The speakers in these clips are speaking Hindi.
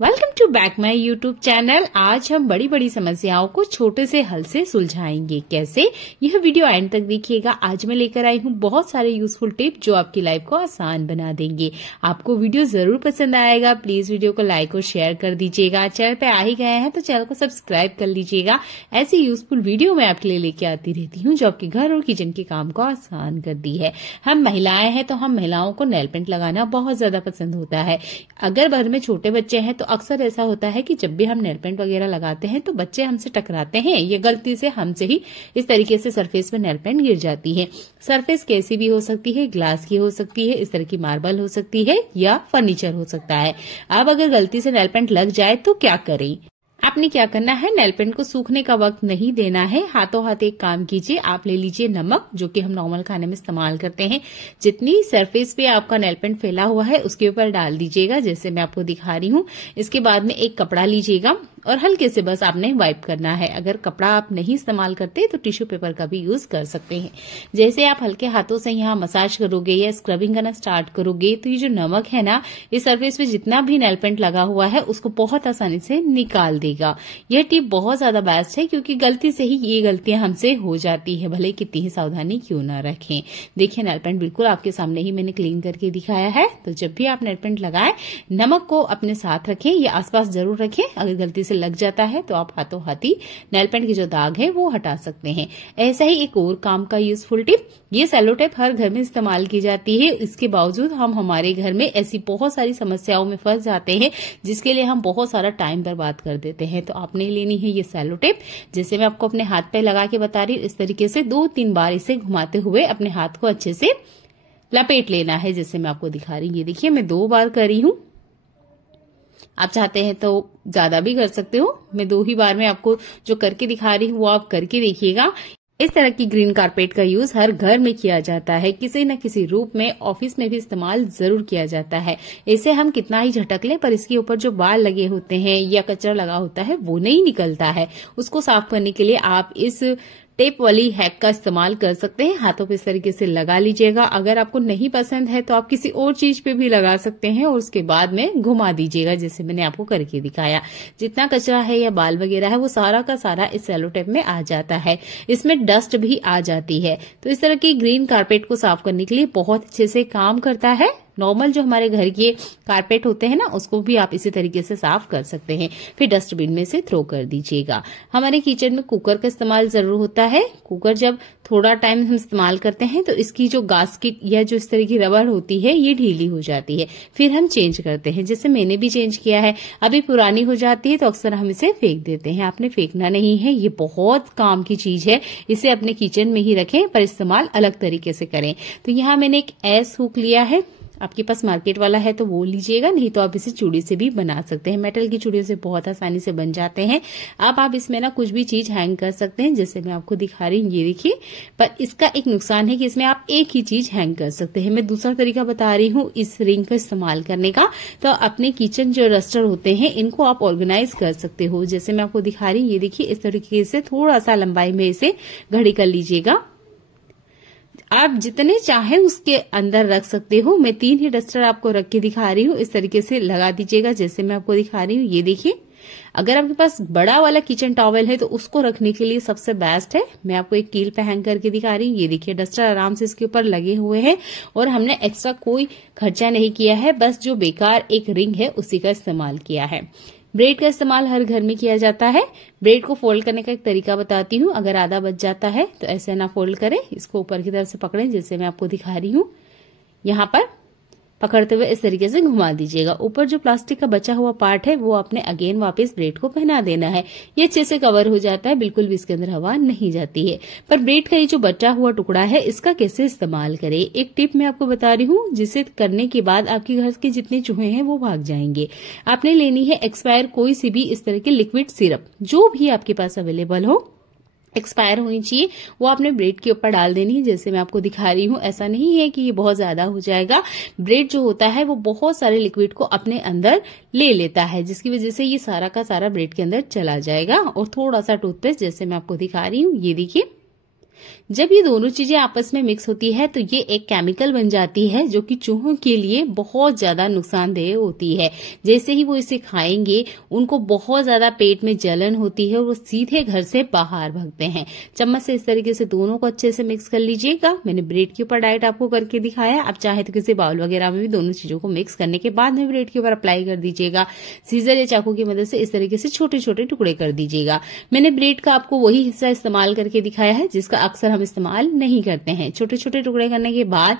Welcome to back my YouTube channel. आज हम बड़ी बड़ी समस्याओं को छोटे से हल से सुलझाएंगे। कैसे, यह वीडियो एंड तक देखिएगा। आज मैं लेकर आई हूँ बहुत सारे यूजफुल टिप जो आपकी लाइफ को आसान बना देंगे। आपको वीडियो जरूर पसंद आएगा। प्लीज वीडियो को लाइक और शेयर कर दीजिएगा। चैनल पे आ ही गए हैं तो चैनल को सब्सक्राइब कर लीजिएगा। ऐसी यूजफुल वीडियो मैं आपके लिए लेके आती रहती हूँ जो आपके घर और किचन के काम को आसान करती है। हम महिलाएं हैं तो हम महिलाओं को नेल पेंट लगाना बहुत ज्यादा पसंद होता है। अगर घर में छोटे बच्चे हैं तो अक्सर ऐसा होता है कि जब भी हम नेल पेंट वगैरह लगाते हैं तो बच्चे हमसे टकराते हैं या गलती से हमसे ही इस तरीके से सरफेस पर नेल पेंट गिर जाती है। सरफेस कैसी भी हो सकती है, ग्लास की हो सकती है, इस तरह की मार्बल हो सकती है या फर्नीचर हो सकता है। अब अगर गलती से नेल पेंट लग जाए तो क्या करें? आपने क्या करना है, नेल पेंट को सूखने का वक्त नहीं देना है। हाथों हाथ एक काम कीजिए, आप ले लीजिए नमक जो कि हम नॉर्मल खाने में इस्तेमाल करते हैं। जितनी सरफेस पे आपका नेल पेंट फैला हुआ है उसके ऊपर डाल दीजिएगा जैसे मैं आपको दिखा रही हूँ। इसके बाद में एक कपड़ा लीजिएगा और हल्के से बस आपने वाइप करना है। अगर कपड़ा आप नहीं इस्तेमाल करते तो टिश्यू पेपर का भी यूज कर सकते हैं। जैसे आप हल्के हाथों से यहाँ मसाज करोगे या स्क्रबिंग करना स्टार्ट करोगे तो ये जो नमक है ना, इस सरफेस पे जितना भी नेल पेंट लगा हुआ है उसको बहुत आसानी से निकाल देगा। यह टिप बहुत ज्यादा बेस्ट है क्योंकि गलती से ही ये गलतियां हमसे हो जाती है, भले कितनी ही सावधानी क्यों ना रखें। देखिए नेल पेंट बिल्कुल आपके सामने ही मैंने क्लीन करके दिखाया है। तो जब भी आप नेल पेंट लगाएं, नमक को अपने साथ रखें या आसपास जरूर रखें। अगर गलती से लग जाता है तो आप हाथों हाथी नेल पेंट के जो दाग है वो हटा सकते हैं। ऐसा ही एक और काम का यूजफुल टिप, ये सेलो टेप हर घर में इस्तेमाल की जाती है। इसके बावजूद हम हमारे घर में ऐसी बहुत सारी समस्याओं में फंस जाते हैं जिसके लिए हम बहुत सारा टाइम बर्बाद कर देते हैं। तो आपने लेनी है ये सेलो टेप, जैसे मैं आपको अपने हाथ पे लगा के बता रही हूँ। इस तरीके से 2-3 बार इसे घुमाते हुए अपने हाथ को अच्छे से लपेट लेना है जैसे मैं आपको दिखा रही हूँ। ये देखिए मैं 2 बार करी हूँ, आप चाहते हैं तो ज्यादा भी कर सकते हो। मैं 2 ही बार में आपको जो करके दिखा रही हूँ वो आप करके देखिएगा। इस तरह की ग्रीन कारपेट का यूज हर घर में किया जाता है, किसी न किसी रूप में, ऑफिस में भी इस्तेमाल जरूर किया जाता है। इसे हम कितना ही झटक लें पर इसके ऊपर जो बाल लगे होते हैं या कचरा लगा होता है वो नहीं निकलता है। उसको साफ करने के लिए आप इस टेप वाली हैक का इस्तेमाल कर सकते हैं। हाथों पे इस तरीके से लगा लीजिएगा। अगर आपको नहीं पसंद है तो आप किसी और चीज पे भी लगा सकते हैं और उसके बाद में घुमा दीजिएगा जैसे मैंने आपको करके दिखाया। जितना कचरा है या बाल वगैरह है वो सारा का सारा इस सेलो टेप में आ जाता है। इसमें डस्ट भी आ जाती है। तो इस तरह की ग्रीन कारपेट को साफ करने के लिए बहुत अच्छे से काम करता है। नॉर्मल जो हमारे घर के कारपेट होते हैं ना, उसको भी आप इसी तरीके से साफ कर सकते हैं। फिर डस्टबिन में से थ्रो कर दीजिएगा। हमारे किचन में कुकर का इस्तेमाल जरूर होता है। कुकर जब थोड़ा टाइम हम इस्तेमाल करते हैं तो इसकी जो गास्केट या जो इस तरह की रबर होती है ये ढीली हो जाती है। फिर हम चेंज करते हैं, जैसे मैंने भी चेंज किया है। अभी पुरानी हो जाती है तो अक्सर हम इसे फेंक देते हैं। आपने फेंकना नहीं है, ये बहुत काम की चीज है। इसे अपने किचन में ही रखें पर इस्तेमाल अलग तरीके से करें। तो यहाँ मैंने एक एस हुक लिया है। आपके पास मार्केट वाला है तो वो लीजिएगा, नहीं तो आप इसे चूड़ी से भी बना सकते हैं। मेटल की चूड़ियों से बहुत आसानी से बन जाते हैं। आप इसमें ना कुछ भी चीज हैंग कर सकते हैं जैसे मैं आपको दिखा रही हूँ, ये देखिए। पर इसका एक नुकसान है कि इसमें आप एक ही चीज हैंग कर सकते हैं। मैं दूसरा तरीका बता रही हूँ इस रिंग का इस्तेमाल करने का। तो अपने किचन जो डस्टर होते हैं इनको आप ऑर्गेनाइज कर सकते हो जैसे मैं आपको दिखा रही हूँ। ये देखिए इस तरीके से थोड़ा सा लंबाई में इसे घड़ी कर लीजिएगा। आप जितने चाहे उसके अंदर रख सकते हो। मैं 3 ही डस्टर आपको रख के दिखा रही हूँ। इस तरीके से लगा दीजिएगा जैसे मैं आपको दिखा रही हूँ। ये देखिए, अगर आपके पास बड़ा वाला किचन टॉवेल है तो उसको रखने के लिए सबसे बेस्ट है। मैं आपको एक कील पे हैंग करके दिखा रही हूँ। ये देखिए डस्टर आराम से इसके ऊपर लगे हुए हैं और हमने एक्स्ट्रा कोई खर्चा नहीं किया है, बस जो बेकार एक रिंग है उसी का इस्तेमाल किया है। ब्रेड का इस्तेमाल हर घर में किया जाता है। ब्रेड को फोल्ड करने का एक तरीका बताती हूँ। अगर आधा बच जाता है तो ऐसे ना फोल्ड करें, इसको ऊपर की तरफ से पकड़ें जैसे मैं आपको दिखा रही हूँ। यहाँ पर पकड़ते हुए इस तरीके से घुमा दीजिएगा। ऊपर जो प्लास्टिक का बचा हुआ पार्ट है वो आपने अगेन वापस ब्रेड को पहना देना है। ये अच्छे से कवर हो जाता है, बिल्कुल भी इसके अंदर हवा नहीं जाती है। पर ब्रेड का ये जो बचा हुआ टुकड़ा है इसका कैसे इस्तेमाल करें, एक टिप मैं आपको बता रही हूँ जिसे करने के बाद आपके घर के जितने चूहे हैं वो भाग जाएंगे। आपने लेनी है एक्सपायर कोई सी भी इस तरह की लिक्विड सिरप, जो भी आपके पास अवेलेबल हो, एक्सपायर होनी चाहिए। वो आपने ब्रेड के ऊपर डाल देनी है जैसे मैं आपको दिखा रही हूँ। ऐसा नहीं है कि ये बहुत ज्यादा हो जाएगा। ब्रेड जो होता है वो बहुत सारे लिक्विड को अपने अंदर ले लेता है जिसकी वजह से ये सारा का सारा ब्रेड के अंदर चला जाएगा। और थोड़ा सा टूथपेस्ट जैसे मैं आपको दिखा रही हूँ, ये देखिए जब ये दोनों चीजें आपस में मिक्स होती है तो ये एक केमिकल बन जाती है जो कि चूहों के लिए बहुत ज्यादा नुकसानदेह होती है। जैसे ही वो इसे खाएंगे उनको बहुत ज्यादा पेट में जलन होती है और वो सीधे घर से बाहर भागते हैं। चम्मच से इस तरीके से दोनों को अच्छे से मिक्स कर लीजिएगा। मैंने ब्रेड के ऊपर डायरेक्ट आपको करके दिखाया। आप चाहे तो किसी बाउल वगैरह में भी दोनों चीजों को मिक्स करने के बाद में ब्रेड के ऊपर अप्लाई कर दीजिएगा। सीजर या चाकू की मदद से इस तरीके से छोटे छोटे टुकड़े कर दीजिएगा। मैंने ब्रेड का आपको वही हिस्सा इस्तेमाल करके दिखाया है जिसका अक्सर हम इस्तेमाल नहीं करते हैं। छोटे छोटे टुकड़े करने के बाद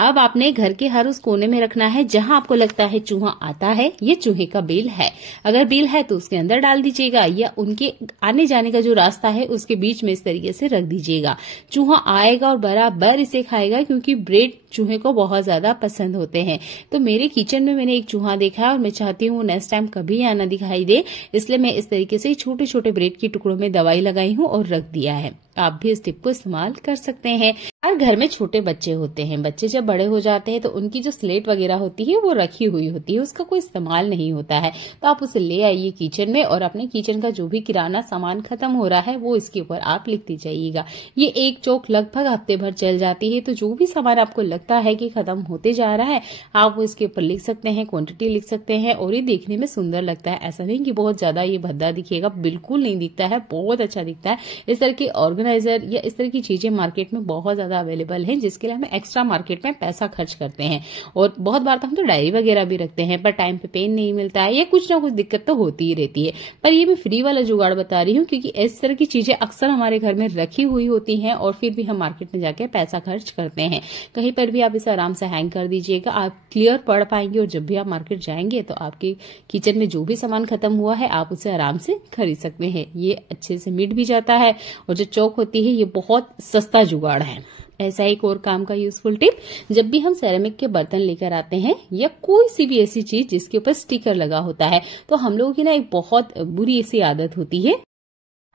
अब आपने घर के हर उस कोने में रखना है जहां आपको लगता है चूहा आता है, ये चूहे का बिल है। अगर बिल है तो उसके अंदर डाल दीजिएगा या उनके आने जाने का जो रास्ता है उसके बीच में इस तरीके से रख दीजिएगा। चूहा आएगा और बराबर इसे खाएगा क्योंकि ब्रेड चूहे को बहुत ज्यादा पसंद होते हैं। तो मेरे किचन में मैंने एक चूहा देखा और मैं चाहती हूँ नेक्स्ट टाइम कभी आना दिखाई दे, इसलिए मैं इस तरीके से छोटे छोटे ब्रेड के टुकड़ों में दवाई लगाई हूँ और रख दिया है। आप भी इस टिप को इस्तेमाल कर सकते हैं। और घर में छोटे बच्चे होते हैं, बच्चे जब बड़े हो जाते हैं तो उनकी जो स्लेट वगैरह होती है वो रखी हुई होती है, उसका कोई इस्तेमाल नहीं होता है। तो आप उसे ले आइए किचन में और अपने किचन का जो भी किराना सामान खत्म हो रहा है वो इसके ऊपर आप लिखते जाइएगा। ये एक चौक लगभग हफ्ते भर चल जाती है। तो जो भी सामान आपको लगता है कि खत्म होते जा रहा है आप वो इसके ऊपर लिख सकते हैं, क्वांटिटी लिख सकते हैं और ये देखने में सुंदर लगता है। ऐसा नहीं कि बहुत ज्यादा ये भद्दा दिखेगा, बिल्कुल नहीं दिखता है, बहुत अच्छा दिखता है। इस तरह के ऑर्गेनाइजर या इस तरह की चीजें मार्केट में बहुत ज्यादा अवेलेबल है जिसके लिए हमें एक्स्ट्रा मार्केट में पैसा खर्च करते हैं। और बहुत बार तो हम तो डायरी वगैरह भी रखते हैं पर टाइम पे पेन नहीं मिलता है या कुछ ना कुछ दिक्कत तो होती ही रहती है। पर ये मैं फ्री वाला जुगाड़ बता रही हूँ क्योंकि इस तरह की चीजें अक्सर हमारे घर में रखी हुई होती हैं और फिर भी हम मार्केट में जाके पैसा खर्च करते हैं। कहीं पर भी आप इसे आराम से हैंग कर दीजिएगा, आप क्लियर पढ़ पाएंगे और जब भी आप मार्केट जाएंगे तो आपके किचन में जो भी सामान खत्म हुआ है आप उसे आराम से खरीद सकते हैं। ये अच्छे से मिट भी जाता है और जो चौक होती है ये बहुत सस्ता जुगाड़ है। ऐसा एक और काम का यूजफुल टिप, जब भी हम सेरेमिक के बर्तन लेकर आते हैं या कोई सी भी ऐसी चीज जिसके ऊपर स्टिकर लगा होता है तो हम लोगों की ना एक बहुत बुरी ऐसी आदत होती है,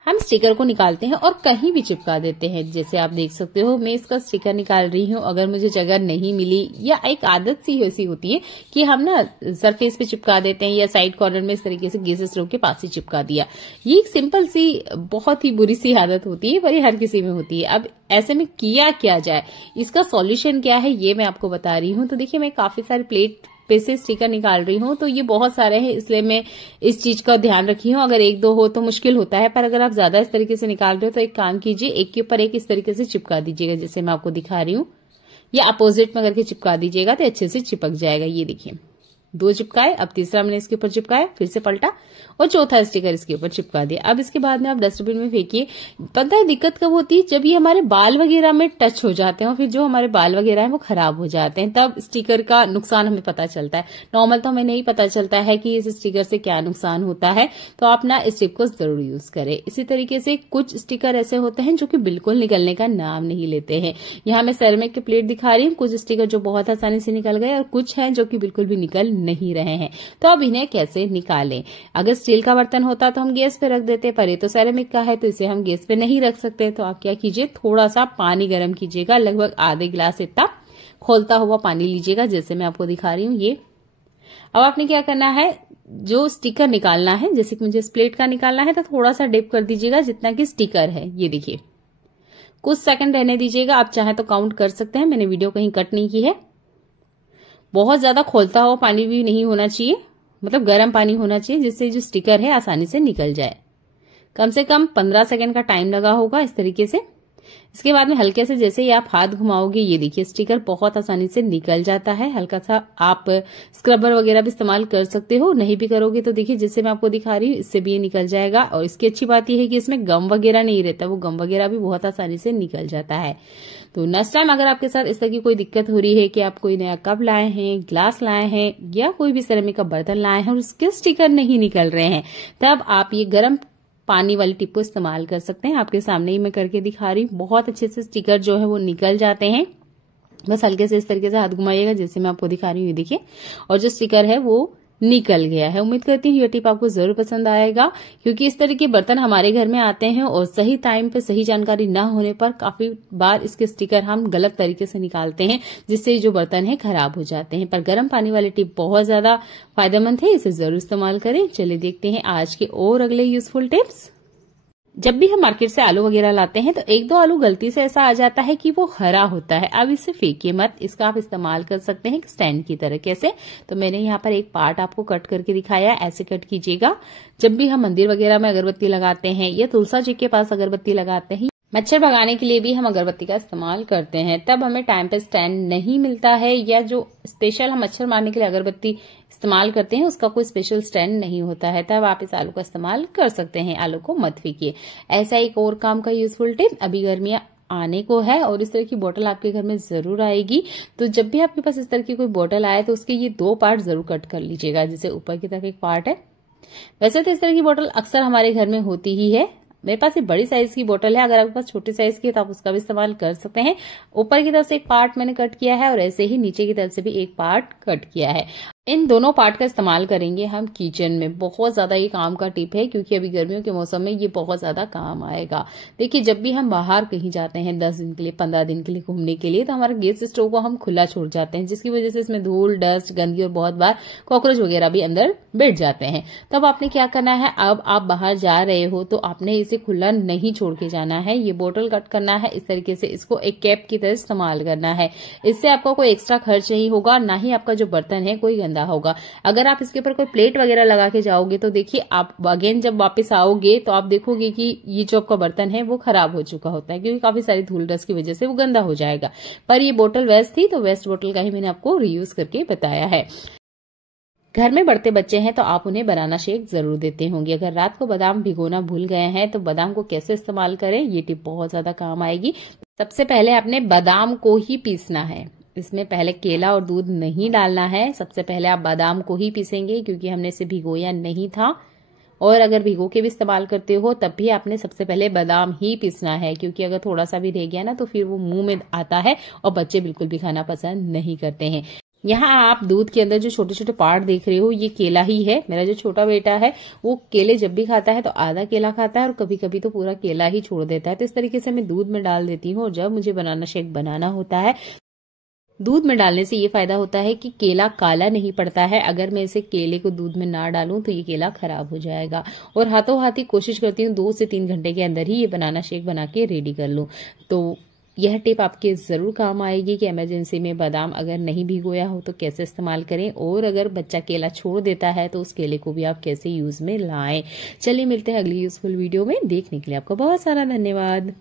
हम स्टिकर को निकालते हैं और कहीं भी चिपका देते हैं। जैसे आप देख सकते हो मैं इसका स्टिकर निकाल रही हूँ, अगर मुझे जगह नहीं मिली या एक आदत सी ऐसी होती है कि हम ना सरफेस पे चिपका देते हैं या साइड कॉर्नर में इस तरीके से गैस स्टोव के पास ही चिपका दिया। ये एक सिंपल सी बहुत ही बुरी सी आदत होती है पर ये हर किसी में होती है। अब ऐसे में किया क्या जाए, इसका सॉल्यूशन क्या है ये मैं आपको बता रही हूँ। तो देखिए मैं काफी सारे प्लेट पे से स्टिकर निकाल रही हूँ, तो ये बहुत सारे हैं इसलिए मैं इस चीज का ध्यान रखी हूँ। अगर एक दो हो तो मुश्किल होता है, पर अगर आप ज्यादा इस तरीके से निकाल रहे हो तो एक काम कीजिए, एक के ऊपर एक इस तरीके से चिपका दीजिएगा जैसे मैं आपको दिखा रही हूँ, या अपोजिट में करके चिपका दीजिएगा तो अच्छे से चिपक जाएगा। ये देखिए 2 चिपकाए, अब तीसरा मैंने इसके ऊपर चिपकाया, फिर से पलटा और चौथा स्टिकर इसके ऊपर चिपका दिया। अब इसके बाद में आप डस्टबिन में फेंकिए। पता है दिक्कत कब होती है, जब ये हमारे बाल वगैरह में टच हो जाते हैं और फिर जो हमारे बाल वगैरह हैं वो खराब हो जाते हैं, तब स्टिकर का नुकसान हमें पता चलता है। नॉर्मल तो हमें नहीं पता चलता है कि इस स्टिकर से क्या नुकसान होता है। तो आप ना इस टिप को जरूर यूज करें। इसी तरीके से कुछ स्टिकर ऐसे होते हैं जो कि बिल्कुल निकलने का नाम नहीं लेते हैं। यहाँ मैं सेरेमिक के प्लेट दिखा रही हूँ, कुछ स्टिकर जो बहुत आसानी से निकल गए और कुछ है जो कि बिल्कुल भी निकल नहीं रहे हैं। तो अब इन्हें कैसे निकालें। अगर स्टील का बर्तन होता तो हम गैस पे रख देते, पर ये तो सेरेमिक का है तो इसे हम गैस पे नहीं रख सकते। तो आप क्या कीजिए, थोड़ा सा पानी गर्म कीजिएगा, लगभग आधे गिलास इतना खोलता हुआ पानी लीजिएगा जैसे मैं आपको दिखा रही हूँ ये। अब आपने क्या करना है, जो स्टिकर निकालना है, जैसे कि मुझे इस प्लेट का निकालना है तो थोड़ा सा डिप कर दीजिएगा जितना कि स्टिकर है। ये देखिए कुछ सेकंड रहने दीजिएगा, आप चाहे तो काउंट कर सकते हैं, मैंने वीडियो कहीं कट नहीं की है। बहुत ज्यादा खोलता हुआ पानी भी नहीं होना चाहिए, मतलब गर्म पानी होना चाहिए जिससे जो स्टिकर है आसानी से निकल जाए। कम से कम 15 सेकंड का टाइम लगा होगा इस तरीके से। इसके बाद में हल्के से जैसे ही आप हाथ घुमाओगे ये देखिए स्टिकर बहुत आसानी से निकल जाता है। हल्का सा आप स्क्रबर वगैरह भी इस्तेमाल कर सकते हो, नहीं भी करोगे तो देखिए जैसे मैं आपको दिखा रही हूँ इससे भी ये निकल जाएगा। और इसकी अच्छी बात यह है कि इसमें गम वगैरह नहीं रहता, वो गम वगैरह भी बहुत आसानी से निकल जाता है। तो नेक्स्ट टाइम अगर आपके साथ इस तरह की कोई दिक्कत हो रही है कि आप कोई नया कप लाए हैं, ग्लास लाए हैं या कोई भी सेरेमिक का बर्तन लाए हैं और उसके स्टिकर नहीं निकल रहे हैं, तब आप ये गर्म पानी वाली टिप को इस्तेमाल कर सकते हैं। आपके सामने ही मैं करके दिखा रही हूँ, बहुत अच्छे से स्टिकर जो है वो निकल जाते हैं। बस हल्के से इस तरीके से हाथ घुमाइएगा जैसे मैं आपको दिखा रही हूँ, ये देखिए, और जो स्टिकर है वो निकल गया है। उम्मीद करती हूँ ये टिप आपको जरूर पसंद आएगा, क्योंकि इस तरह के बर्तन हमारे घर में आते हैं और सही टाइम पे सही जानकारी न होने पर काफी बार इसके स्टिकर हम गलत तरीके से निकालते हैं, जिससे जो बर्तन है खराब हो जाते हैं। पर गर्म पानी वाली टिप बहुत ज्यादा फायदेमंद है, इसे जरूर इस्तेमाल करें। चलिए देखते हैं आज के और अगले यूजफुल टिप्स। जब भी हम मार्केट से आलू वगैरह लाते हैं तो एक दो आलू गलती से ऐसा आ जाता है कि वो हरा होता है। अब इसे फेंकिए मत, इसका आप इस्तेमाल कर सकते हैं स्टैंड की तरह। कैसे? तो मैंने यहाँ पर एक पार्ट आपको कट करके दिखाया, ऐसे कट कीजिएगा। जब भी हम मंदिर वगैरह में अगरबत्ती लगाते हैं या तुलसा जी के पास अगरबत्ती लगाते हैं, मच्छर भगाने के लिए भी हम अगरबत्ती का इस्तेमाल करते हैं, तब हमें टाइम पे स्टैंड नहीं मिलता है, या जो स्पेशल हम मच्छर मारने के लिए अगरबत्ती इस्तेमाल करते हैं उसका कोई स्पेशल स्टैंड नहीं होता है, तब आप इस आलू का इस्तेमाल कर सकते हैं। आलू को मत फेंकिए। ऐसा एक और काम का यूजफुल टिप, अभी गर्मियां आने को है और इस तरह की बोतल आपके घर में जरूर आएगी, तो जब भी आपके पास इस तरह की कोई बोतल आए तो उसके ये दो पार्ट जरूर कट कर लीजिएगा। जैसे ऊपर की तरफ एक पार्ट है, वैसे तो इस तरह की बोतल अक्सर हमारे घर में होती ही है। मेरे पास ये बड़ी साइज की बोतल है, अगर आपके पास छोटी साइज की है तो आप उसका भी इस्तेमाल कर सकते हैं। ऊपर की तरफ से एक पार्ट मैंने कट किया है और ऐसे ही नीचे की तरफ से भी एक पार्ट कट किया है। इन दोनों पार्ट का इस्तेमाल करेंगे हम किचन में। बहुत ज्यादा ये काम का टिप है, क्योंकि अभी गर्मियों के मौसम में ये बहुत ज्यादा काम आएगा। देखिए, जब भी हम बाहर कहीं जाते हैं 10 दिन के लिए, 15 दिन के लिए घूमने के लिए, तो हमारा गैस स्टोव को हम खुला छोड़ जाते हैं, जिसकी वजह से इसमें धूल, डस्ट, गंदगी और बहुत बार कॉकरोच वगैरह भी अंदर बैठ जाते हैं। तब आपने क्या करना है, अब आप बाहर जा रहे हो तो आपने इसे खुला नहीं छोड़ के जाना है। ये बोतल कट करना है इस तरीके से, इसको एक कैप की तरह इस्तेमाल करना है। इससे आपका कोई एक्स्ट्रा खर्च नहीं होगा, ना ही आपका जो बर्तन है कोई होगा। अगर आप इसके ऊपर कोई प्लेट वगैरह लगा के जाओगे तो देखिए, आप अगेन जब वापस आओगे तो आप देखोगे कि ये जो आपका बर्तन है वो खराब हो चुका होता है, क्योंकि काफी सारी धूल डस्ट की वजह से वो गंदा हो जाएगा। पर ये बोतल वेस्ट थी, तो वेस्ट बोतल का ही मैंने आपको रीयूज करके बताया है। घर में बढ़ते बच्चे हैं तो आप उन्हें बनाना शेक जरूर देते होंगे। अगर रात को बादाम भिगोना भूल गए हैं तो बादाम को कैसे इस्तेमाल करें, ये टिप बहुत ज्यादा काम आएगी। सबसे पहले आपने बादाम को ही पीसना है, इसमें पहले केला और दूध नहीं डालना है। सबसे पहले आप बादाम को ही पीसेंगे, क्योंकि हमने इसे भिगोया नहीं था। और अगर भिगो के भी इस्तेमाल करते हो तब भी आपने सबसे पहले बादाम ही पीसना है, क्योंकि अगर थोड़ा सा भी रह गया ना तो फिर वो मुंह में आता है और बच्चे बिल्कुल भी खाना पसंद नहीं करते हैं। यहाँ आप दूध के अंदर जो छोटे छोटे पार्ट देख रहे हो, ये केला ही है। मेरा जो छोटा बेटा है वो केले जब भी खाता है तो आधा केला खाता है और कभी कभी तो पूरा केला ही छोड़ देता है। तो इस तरीके से मैं दूध में डाल देती हूँ। और जब मुझे बनाना शेक बनाना होता है, दूध में डालने से ये फायदा होता है कि केला काला नहीं पड़ता है। अगर मैं इसे केले को दूध में ना डालूं तो ये केला खराब हो जाएगा। और हाथों हाथ ही कोशिश करती हूँ 2 से 3 घंटे के अंदर ही ये बनाना शेक बना के रेडी कर लूं। तो यह टिप आपके जरूर काम आएगी कि इमरजेंसी में बादाम अगर नहीं भिगोया हो तो कैसे इस्तेमाल करें, और अगर बच्चा केला छोड़ देता है तो उस केले को भी आप कैसे यूज में लाएं। चलिए मिलते हैं अगली यूजफुल वीडियो में। देखने के लिए आपका बहुत सारा धन्यवाद।